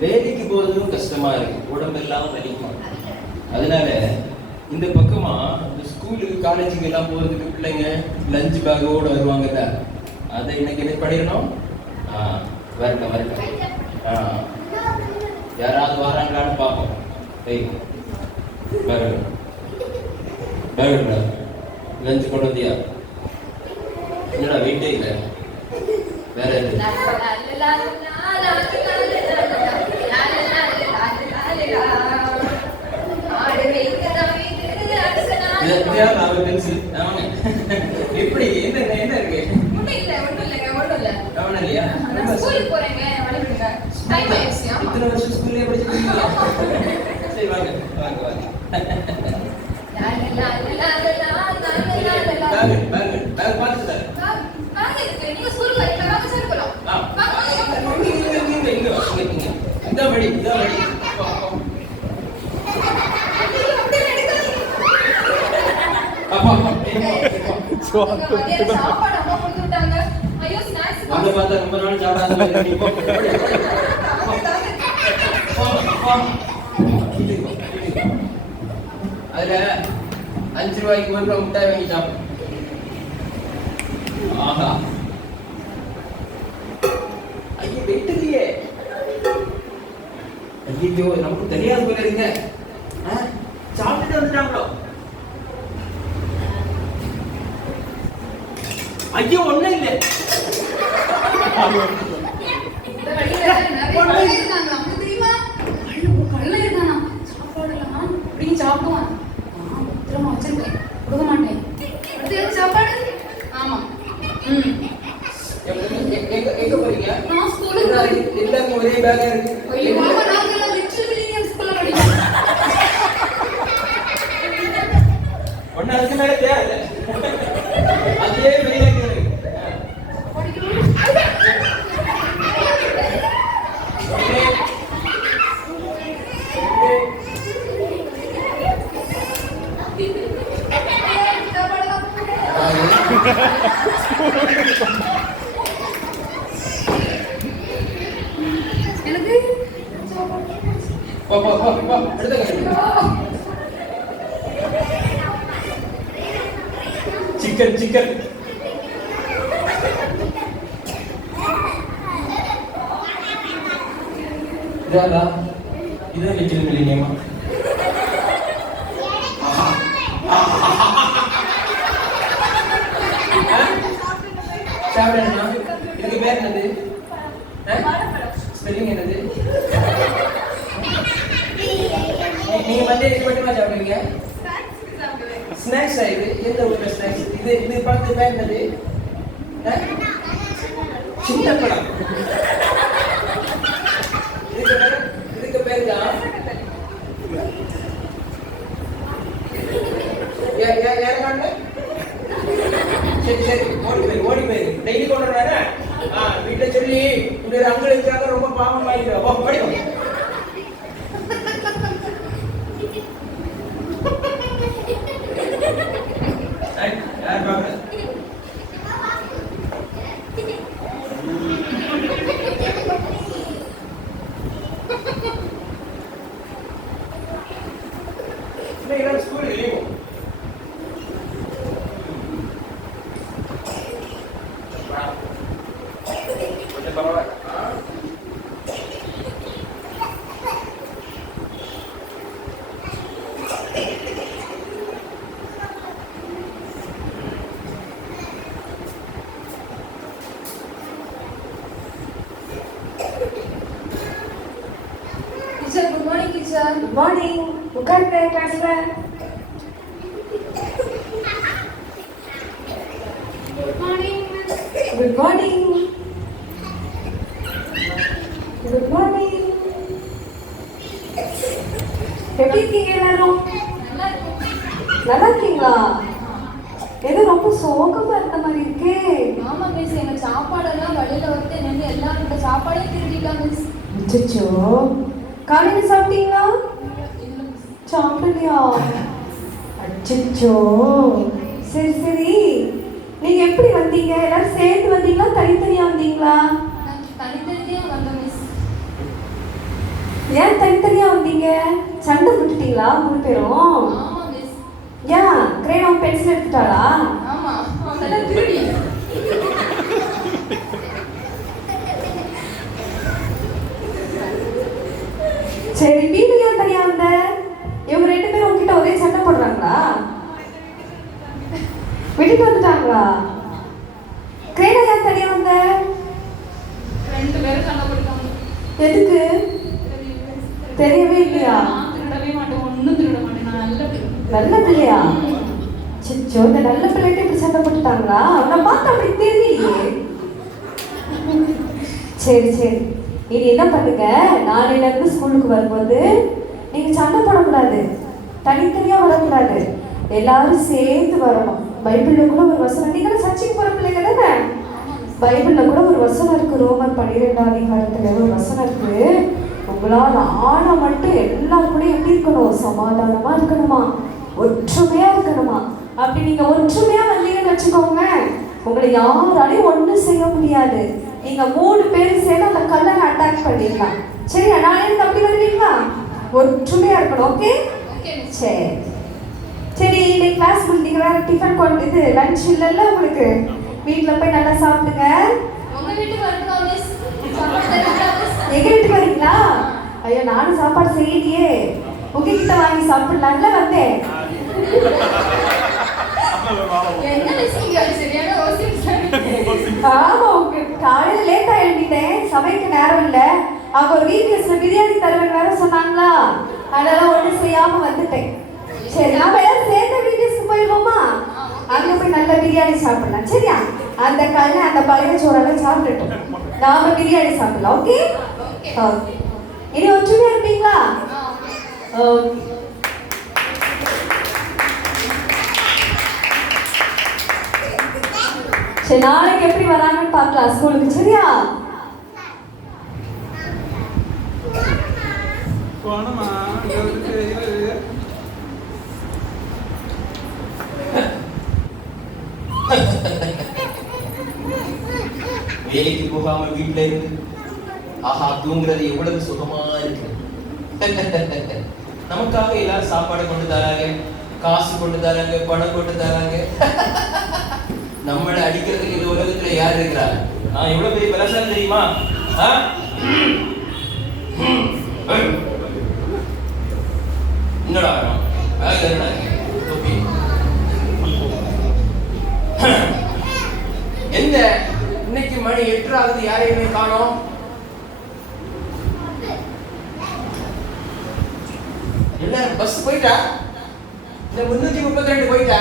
வேலைக்கு போறதும் கஷ்டமா இருக்கு, உடம்பெல்லாம் வலிக்கும். அதனால இந்த பக்கமா இந்த ஸ்கூலுக்கு காலேஜுக்கு எல்லாம் போறதுக்கு பிள்ளைங்க லஞ்ச் பேக்கோட வருவாங்கல்ல, அதை இன்னைக்கு என்ன பண்ணிடணும். வரட்டும் வரட்டும். யாராவது வராங்களான்னு பார்ப்போம். லஞ்ச் கொண்டு வந்தியா? என்னடா வீட்டே இல்லை, வேற எப்படி என்ன என்ன இருக்கு? இத்தனை வருஷம் ஸ்கூல்லே படிச்சிருக்கீங்க. சரி வாங்க வாங்க வாங்க. இந்த வழி இந்த வழி. அங்க பார்த்தா ரொம்ப நாள் சாப்பிடாத. அதுல 5 ரூபாய்க்கு 1 ரூபாய் முட்டாய் வாங்கி சாப்பிடும். ஆஹா ஐயோ வெட்டுதியே. ஐயோ நமக்கு தெரியாது போல இருங்க. சாப்பிட்டுட்டு வந்துட்டாங்களோ? ஐயோ ஒண்ணும் இல்லை. சாப்பிடுவான். பத்திரமா வச்சிருக்கேன், கொடுக்க மாட்டேன். சாப்பாடு ஆமா. எங்க போறீங்க? நான் ஸ்கூலுக்கு. எல்லாரும் ஒரே பேக்கா இருக்கு. ஐயோ மாமா, நாங்க எல்லாம் லிட்டில் மில்லியன் ஸ்கூல்ல படிக்கிறோம். ஒண்ணு அதுக்கு மேல தேவை. அதே வெளியே இருக்கு. சிக்கன் சிக்கன் இதான் லிட்டில் மில்லியமா? சாப்பிடணுமா? இதுக்கு பேர் என்னது? ஸ்பெல்லிங் என்னது? நீங்க மண்டே இது மட்டுமா சாப்பிடுவீங்க? ஸ்நாக்ஸ் இது எந்த ஊர்ல ஸ்நாக்ஸ்? இது பார்த்து பேர் என்னது? சின்ன பழம். இதுக்கு பேர் தான் சரி சரி ஓடி போயிரு. டெய்லி கொண்டு வர வீட்டுல சொல்லி இந்த அங்கிள் இருக்காங்க, ரொம்ப பாவம் ஆகிடும். படிக்கும் யார் பாக்குற? School leave. Teacher, good morning, teacher. Good morning. உட்காருங்க கிளாஸ்ல. Good morning. Good morning. Good morning. எப்படி இருக்கீங்க எல்லாரும்? நல்லா இருக்கீங்களா? ஏதோ ரொம்ப சோகமா இருந்த மாதிரி இருக்கே. ஆமா மிஸ், எங்க சாப்பாடெல்லாம் வழியில வந்து நின்று எல்லாரும் சாப்பாடே திருடிட்டாங்க மிஸ். அச்சச்சோ, காலையில சாப்பிட்டீங்களா? சாப்பிடலையா? அச்சச்சோ, சரி சரி. நீங்க எப்படி வந்தீங்க? எல்லாரும் சேர்ந்து வந்தீங்களா, தனித்தனியா வந்தீங்களா? தனித்தனியா வந்தோம் மிஸ். ஏன் தனித்தனியா வந்தீங்க? சண்டை போட்டுட்டீங்களா 3 பேரும்? ஆமா மிஸ். ஏன் கிரேனாவும் பென்சில் எடுத்துட்டாளா? ஆமா அதெல்லாம் திருடி. சரி வீட்டுக்கு ஏன் தனியா வந்த? இவங்க 2 பேரும் உங்ககிட்ட ஒரே சண்டை போடுறாங்களா? விட்டுட்டு வந்துட்டாங்களா? கிரேனா ஏன் தனியா வந்த? 2 பேரும் சண்டை போட்டாங்க. எதுக்கு? தெரியவே இல்லையா? நான் திருடவே மாட்டேன், ஒண்ணும் திருட மாட்டேன், நான் நல்ல பிள்ளை. நல்ல பிள்ளையா? சிச்சோ, இந்த நல்ல பிள்ளைகிட்ட இப்படி சண்டை போட்டுட்டாங்களா? அவனை பார்த்தா அப்படி தெரியலையே. சரி சரி, இனி என்ன பண்ணுங்க, நாளையில இருந்து ஸ்கூலுக்கு வரும்போது நீங்க சண்டை போடக்கூடாது, தனித்தனியா வரக்கூடாது, எல்லாரும் சேர்ந்து வரணும். பைபிள்ல கூட ஒரு வசனம், நீங்களும் சர்ச்சுக்கு போற பிள்ளைங்க தானே? பைபிள்ல கூட ஒரு வசனம் இருக்கு, ரோமர் 12ஆம் அதிகாரத்துல ஒரு வசனம் இருக்கு. உங்களால் ஆனா மட்டும் எல்லாரும் கூட எப்படி இருக்கணும்? சமாதானமா இருக்கணுமா, ஒற்றுமையா இருக்கணுமா. அப்படி நீங்க ஒற்றுமையா வந்தீங்கன்னு வச்சுக்கோங்க, உங்களை யாராலையும் ஒன்றும் செய்ய முடியாது. நீங்க 3 பேரும் சேர்ந்து அந்த கல்லனை அட்டாக் பண்ணிடலாம். சரியா? நாளைக்கு அப்படி வருவீங்களா? ஒற்றுமையா இருக்கணும். ஓகே சரி சரி. இன்னைக்கு கிளாஸ் முடிந்தீங்களா? டிஃபன் கொண்டு இது லஞ்ச் இல்லைல்ல உங்களுக்கு? வீட்டில் போய் நல்லா சாப்பிடுங்க. உங்க வீட்டுக்கு வரட்டுமா மிஸ்? சாப்பாடு தருவீங்களா மிஸ்? எங்க வீட்டுக்கு வரீங்களா? ஐயோ, நானும் சாப்பாடு செய்யலையே, உங்ககிட்ட வாங்கி சாப்பிடலாம்ல வந்தேன். என்ன மிஸ் இங்க சரியான யோசிச்சு? ஆமா, உங்களுக்கு காலையில லேட்டா எழுதிட்டேன், சமைக்க நேரம் இல்ல. அவங்க ஒரு வீக்னஸ்ல பிரியாணி தருவேன் வேற சொன்னாங்களா, அதெல்லாம் ஒன்றும் செய்யாம வந்துட்டேன். சரி, நாம எல்லாரும் சேர்ந்த வீக்னஸ்க்கு போயிடுவோமா? அங்க போய் நல்ல பிரியாணி சாப்பிடலாம். சரியா? அந்த கல்லை அந்த பழைய சோறெல்லாம் சாப்பிட்டுட்டோம், நாம பிரியாணி சாப்பிடலாம். Okay okay. இனி ஒற்றுமையா இருப்பீங்களா? ஓகே. சரி, நாளைக்கு எப்படி வராங்கன்னு பார்க்கலாம் ஸ்கூலுக்கு. சரியா? வேலைக்கு போகாம வீட்டுல இருந்து ஆஹா தூங்குறது எவ்வளவு சுகமா இருக்கு. நமக்காக எல்லாரும் சாப்பாடு கொண்டு தராங்க, காசு கொண்டு தராங்க, பணம் கொண்டு தராங்க. நம்மளை அடிக்கிறதுக்கு இந்த உலகத்துல யார் இருக்கிறா? நான் எவ்வளவு பெரிய பலசாலி தெரியுமா? என்னடா எந்த இன்னைக்கு மணி 8 ஆகுது, யாரையுமே காணோம். என்ன பஸ் போயிட்டா? இந்த 332 போயிட்டா?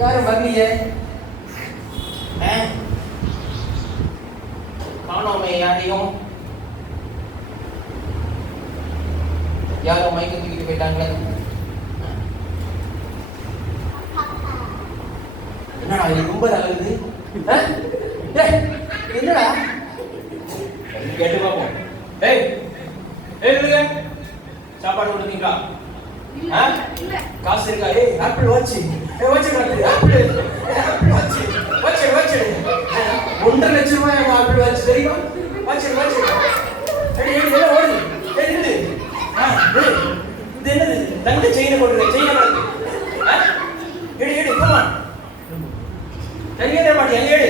யாரும் வரலையே, காணோமே யாரையும். யாரும் மயக்கம் தூக்கிட்டு போயிட்டாங்களே. என்னடா இது ரொம்ப நல்லது? என்னடா கேட்டு பாப்போம். சாப்பாடு கொடுத்தீங்களா? காசு இருக்கா? Apple watch watch apple watch 1.5 லட்சம் ரூபாய் ஆப்பிள் வாட்ச் தெரியுமா? வாட்ச் ஓடுது. இது என்னது? தங்க செயினை போட்டு செயினை எடு போமா சரியா தர மாட்டியா? எடு.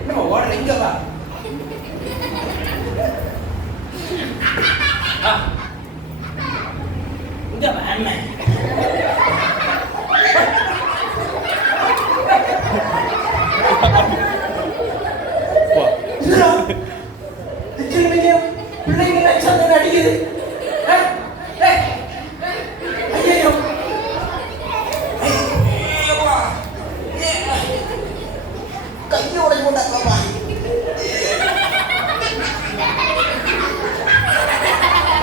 என்னமா ஓடுற? இங்க வா. இங்க வா. பிள்ளைங்க சந்தன அடிக்குது.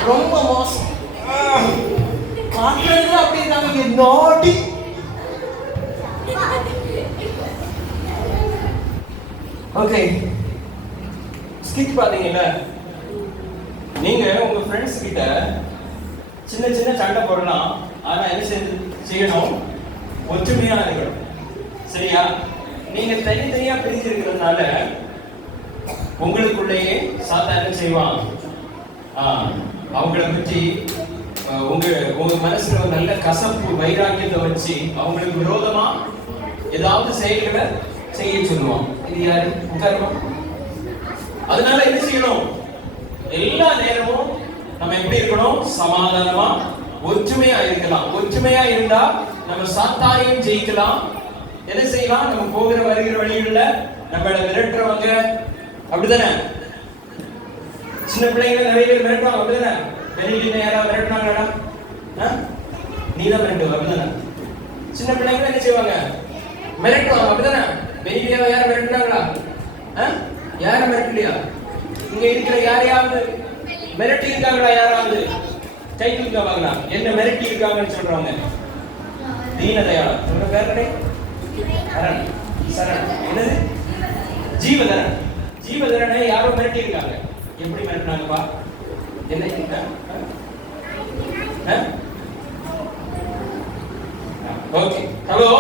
ரொம்ப மோசம். காட்டுறது அப்படி நமக்கு நாடி. ஓகே, ஸ்கிட் பாத்தீங்கல்ல, நீங்க உங்க ஃப்ரெண்ட்ஸ் கிட்ட சின்ன சின்ன சண்டை போடலாம், ஆனா என்ன செய்யணும்? ஒற்றுமையா இருக்கணும். சரியா? நீங்க தனித்தனியா பிரிஞ்சிருக்கிறதுனால உங்களுக்குள்ளேயே சாத்தான் என்ன செய்வான்? அவங்கள பற்றி உங்க மனசுல ஒரு நல்ல கசப்பு வைராக்கியத்தை வச்சு அவங்களுக்கு விரோதமா ஏதாவது செயல்களை செய்ய சொல்லுவான். இது யாரு? உட்காருமா. அதனால என்ன செய்யணும்? எல்லா நேரமும் நம்ம எப்படி இருக்கணும்? சமாதானமா ஒற்றுமையா இருக்கலாம். ஒற்றுமையா இருந்தா நம்ம சாத்தானையும் ஜெயிக்கலாம். என்ன செய்யலாம்? நம்ம போகிற வருகிற வழிகள்ல நம்மள மிரட்டுறவங்க அப்படிதானே? சின்ன பிள்ளைங்க நிறைய பேர் மிரட்டுவாங்க அப்படிதானே? வெளியில யாராவது மிரட்டினாங்களா? நீதான் மிரட்டுவ அப்படிதானே? சின்ன பிள்ளைங்க என்ன செய்வாங்க? மிரட்டுவாங்க அப்படிதானே? வெளியில யாரும் மிரட்டுனாங்களா? யாரும் மிரட்டலையா? இங்க இருக்கிற யாரையாவது மிரட்டி இருக்காங்களா? யாராவது கை தூக்காங்களா? என்ன மிரட்டி இருக்காங்கன்னு சொல்றாங்க? தீனதயாளன். உங்க பேர் என்ன? சரண். சரண். என்னது? ஜீவதரன். ஜீவதரனை யாரோ மிரட்டி இருக்காங்க. எப்படி மிரட்டினாங்கப்பா? என்ன? ஓகே. ஹலோ.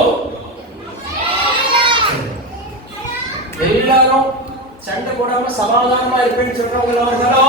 எல்லாரும் சண்டை போடாம சமாதானமா இருப்பேன்னு சொல்றவங்க ஹலோ.